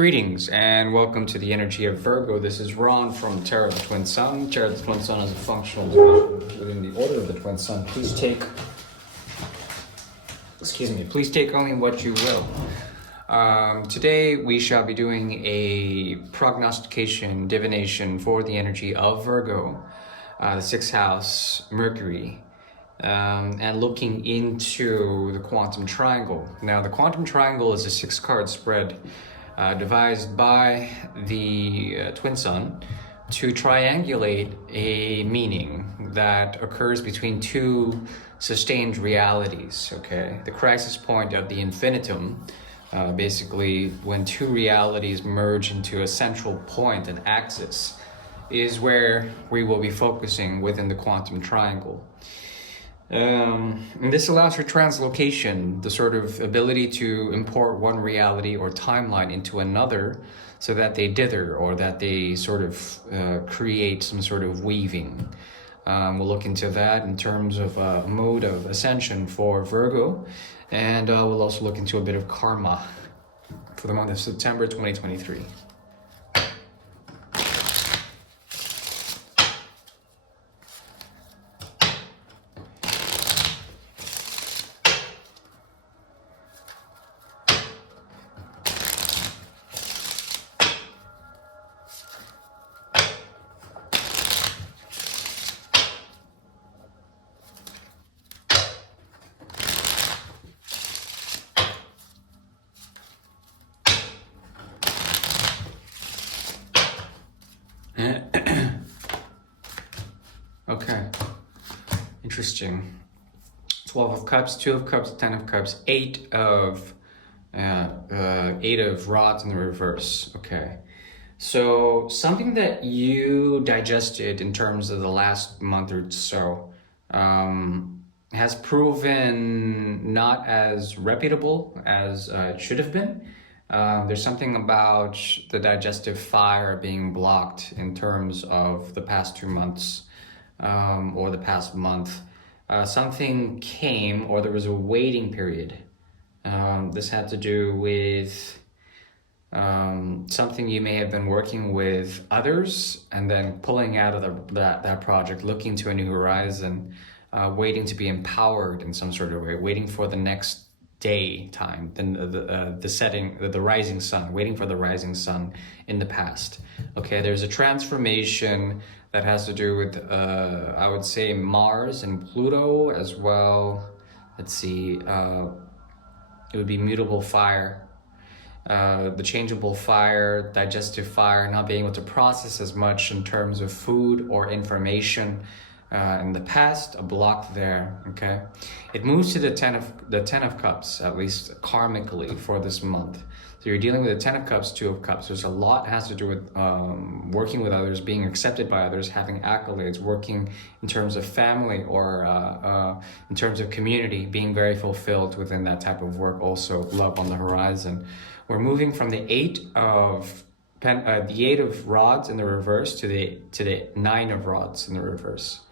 Greetings and welcome to the energy of Virgo. This is Ron from Tarot of the Twin Sun. Tarot of the Twin Sun is a functional division within the order of the Twin Sun. Please take only what you will. Today we shall be doing a prognostication, divination for the energy of Virgo, the sixth house, Mercury, and looking into the quantum triangle. Now, the quantum triangle is a 6-card spread devised by the Twin Sun to triangulate a meaning that occurs between two sustained realities, okay? The crisis point of the infinitum, basically when two realities merge into a central point, an axis, is where we will be focusing within the quantum triangle. And this allows for translocation, the sort of ability to import one reality or timeline into another so that they dither or that they sort of create some sort of weaving. We'll look into that in terms of a mode of ascension for Virgo, and we'll also look into a bit of karma for the month of September 2023. Okay, interesting. 12 of Cups, 2 of Cups, 10 of Cups, 8 of Rods in the reverse. Okay, so something that you digested in terms of the last month or so has proven not as reputable as it should have been. There's something about the digestive fire being blocked in terms of the past 2 months or the past month. Something came, or there was a waiting period. This had to do with something you may have been working with others and then pulling out of that project, looking to a new horizon, waiting to be empowered in some sort of way, waiting for the next day time, the rising sun, waiting for the rising sun in the past. Okay, there's a transformation that has to do with, I would say, Mars and Pluto as well. Let's see, it would be mutable fire, the changeable fire, digestive fire, not being able to process as much in terms of food or information. In the past, a block there, okay? It moves to the 10 of Cups, at least karmically for this month. So you're dealing with the 10 of Cups, 2 of Cups. There's a lot has to do with working with others, being accepted by others, having accolades, working in terms of family or in terms of community, being very fulfilled within that type of work. Also, love on the horizon. We're moving from the 8 of Rods in the reverse to the 9 of Rods in the reverse.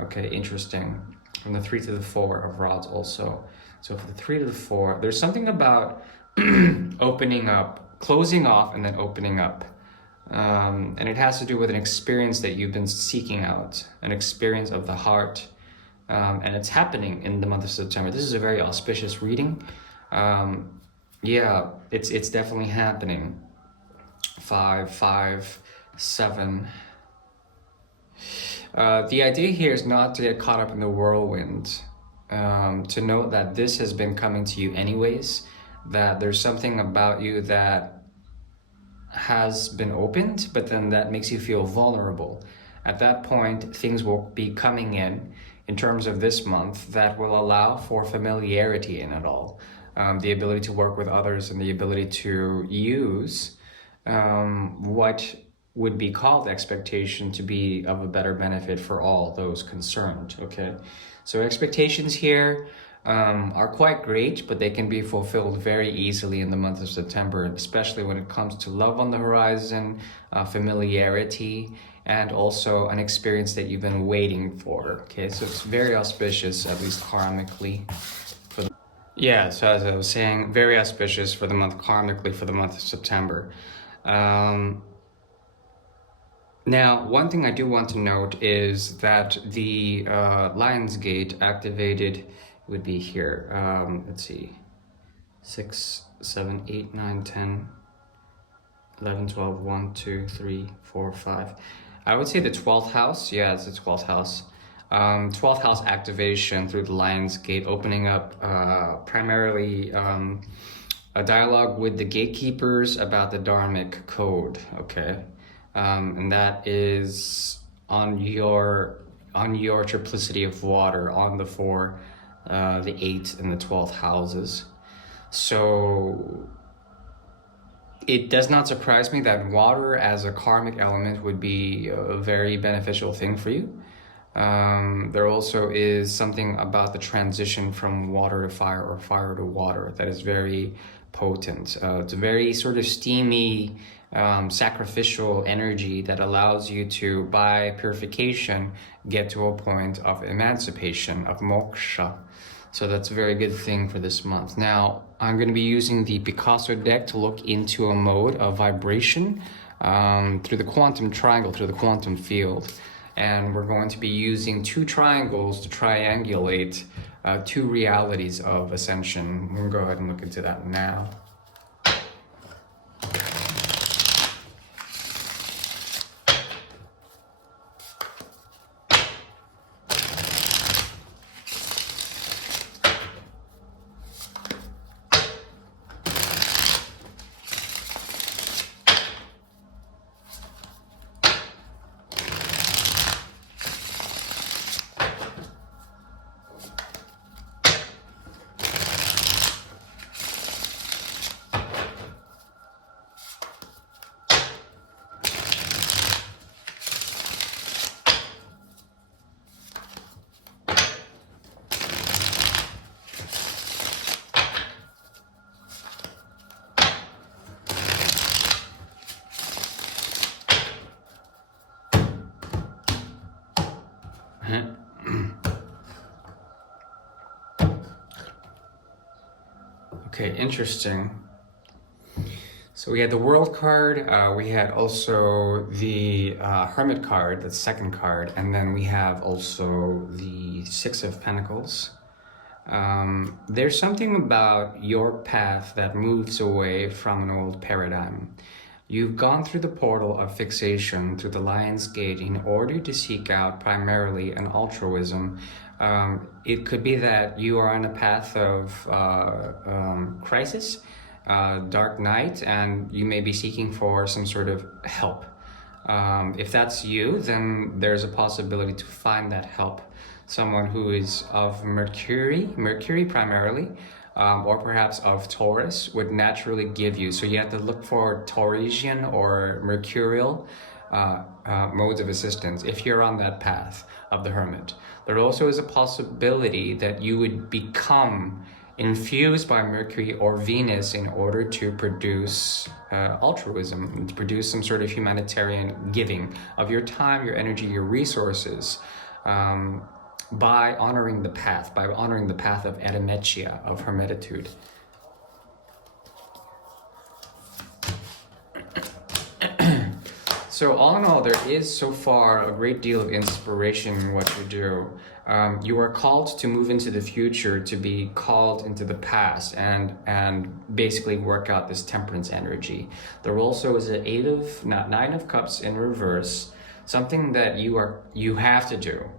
Okay, interesting. From the 3 to the 4 of Rods also. So for the 3 to the 4, there's something about opening up, closing off and then opening up. And it has to do with an experience that you've been seeking out, an experience of the heart. And it's happening in the month of September. This is a very auspicious reading. Yeah, it's definitely happening. 5, 5, 7. The idea here is not to get caught up in the whirlwind, to know that this has been coming to you anyways, that there's something about you that has been opened, but then that makes you feel vulnerable. At that point, things will be coming in terms of this month, that will allow for familiarity in it all. The ability to work with others and the ability to use what would be called expectation to be of a better benefit for all those concerned, okay? So expectations here are quite great, but they can be fulfilled very easily in the month of September, especially when it comes to love on the horizon, familiarity, and also an experience that you've been waiting for, okay? So it's very auspicious, at least karmically. Yeah, so as I was saying, very auspicious for the month karmically for the month of September. Um, Now, one thing I do want to note is that the Lion's Gate activated would be here. Let's see, 6, 7, 8, 9, 10, 11, 12, 1, 2, 3, 4, 5. I would say the 12th house. Yeah, it's the 12th house. 12th house activation through the Lion's Gate, opening up primarily a dialogue with the gatekeepers about the Dharmic code. Okay, and that is on your triplicity of water on the 4, the 8, and the 12th houses. So it does not surprise me that water as a karmic element would be a very beneficial thing for you. There also is something about the transition from water to fire or fire to water that is very potent. It's a very sort of steamy, sacrificial energy that allows you to, by purification, get to a point of emancipation, of moksha. So that's a very good thing for this month. Now, I'm going to be using the Picasso deck to look into a mode of vibration through the quantum triangle, through the quantum field. And we're going to be using 2 triangles to triangulate 2 realities of ascension. We'll go ahead and look into that now. Okay, interesting. So we had the World card, we had also the Hermit card, the second card, and then we have also the Six of Pentacles. There's something about your path that moves away from an old paradigm. You've gone through the portal of fixation through the Lion's Gate in order to seek out primarily an altruism. It could be that you are on a path of crisis, dark night, and you may be seeking for some sort of help. If that's you, then there's a possibility to find that help. Someone who is of Mercury primarily, or perhaps of Taurus would naturally give you. So you have to look for Taurasian or Mercurial modes of assistance if you're on that path of the Hermit. There also is a possibility that you would become infused by Mercury or Venus in order to produce altruism, to produce some sort of humanitarian giving of your time, your energy, your resources, by honoring the path of eremechia, of hermititude. So all in all, there is so far a great deal of inspiration in what you do. You are called to move into the future, to be called into the past, and basically work out this temperance energy. There also is an 9 of Cups in reverse, something that you have to do.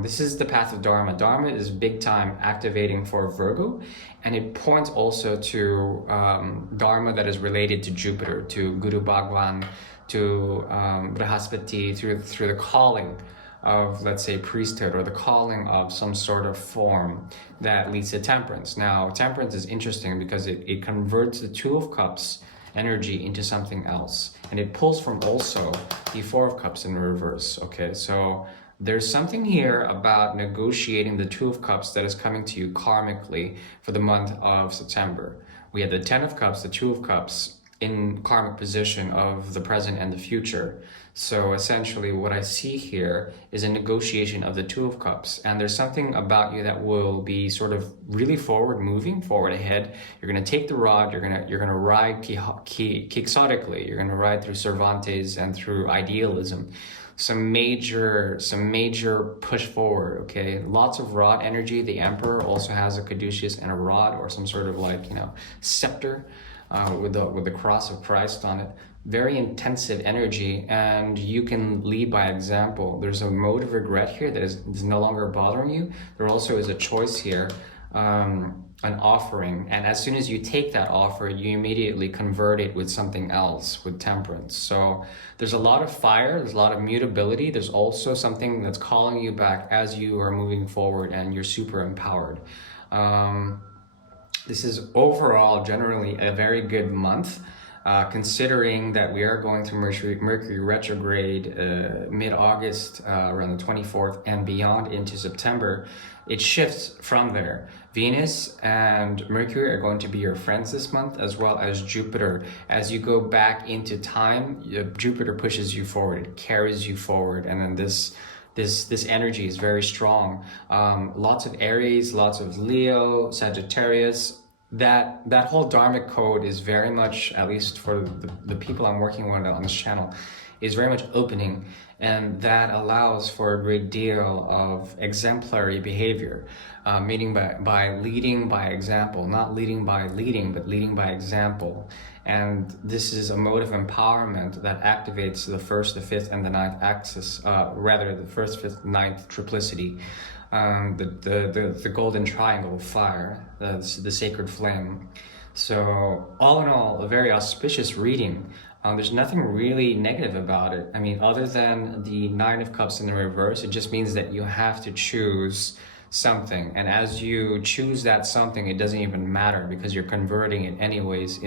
This is the path of Dharma. Dharma is big time activating for Virgo, and it points also to Dharma that is related to Jupiter, to Guru Bhagwan, to Brihaspati, through the calling of, let's say, priesthood, or the calling of some sort of form that leads to temperance. Now, temperance is interesting because it converts the 2 of Cups energy into something else, and it pulls from also the 4 of Cups in reverse. Okay, so there's something here about negotiating the 2 of Cups that is coming to you karmically for the month of September. We had the 10 of Cups, the 2 of Cups, in karmic position of the present and the future. So essentially what I see here is a negotiation of the Two of Cups, and there's something about you that will be sort of really forward moving, forward ahead. You're going to take the rod, you're going to ride quixotically, you're going to ride through Cervantes and through idealism. Some major push forward, okay? Lots of rod energy. The Emperor also has a caduceus and a rod, or some sort of like, scepter with the cross of Christ on it. Very intensive energy, and you can lead by example. There's a mode of regret here that is no longer bothering you. There also is a choice here, an offering, and as soon as you take that offer, you immediately convert it with something else, with temperance. So there's a lot of fire, there's a lot of mutability. There's also something that's calling you back as you are moving forward, and you're super empowered. This is overall generally a very good month, considering that we are going through Mercury retrograde mid-August, around the 24th and beyond into September. It shifts from there. Venus and Mercury are going to be your friends this month, as well as Jupiter. As you go back into time, Jupiter pushes you forward, it carries you forward, and then this energy is very strong. Lots of Aries, lots of Leo, Sagittarius. That whole dharmic code is very much, at least for the people I'm working with on this channel, is very much opening, and that allows for a great deal of exemplary behavior, meaning by leading by example, not leading by leading, but leading by example. And this is a mode of empowerment that activates the first, the fifth, and the ninth axis, rather the first, fifth, ninth triplicity. The golden triangle of fire, the sacred flame. So all in all, a very auspicious reading. There's nothing really negative about it. I mean, other than the Nine of Cups in the reverse, it just means that you have to choose something. And as you choose that something, it doesn't even matter, because you're converting it anyways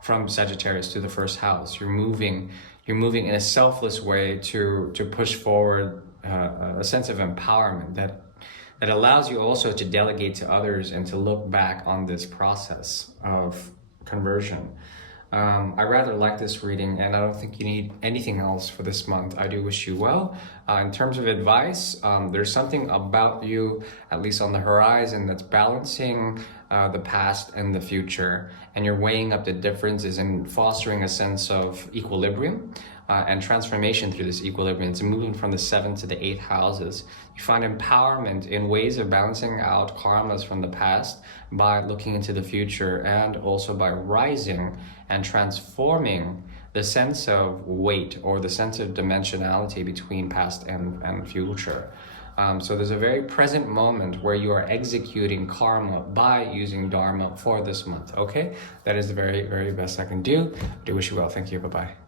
from Sagittarius to the first house. You're moving in a selfless way to push forward a sense of empowerment that allows you also to delegate to others and to look back on this process of conversion. I rather like this reading, and I don't think you need anything else for this month. I do wish you well. In terms of advice, there's something about you, at least on the horizon, that's balancing the past and the future, and you're weighing up the differences and fostering a sense of equilibrium and transformation through this equilibrium. It's moving from the 7th to the 8th houses. You find empowerment in ways of balancing out karmas from the past by looking into the future, and also by rising and transforming the sense of weight or the sense of dimensionality between past and future. So there's a very present moment where you are executing karma by using dharma for this month, okay? That is the very, very best I can do. I do wish you well. Thank you. Bye-bye.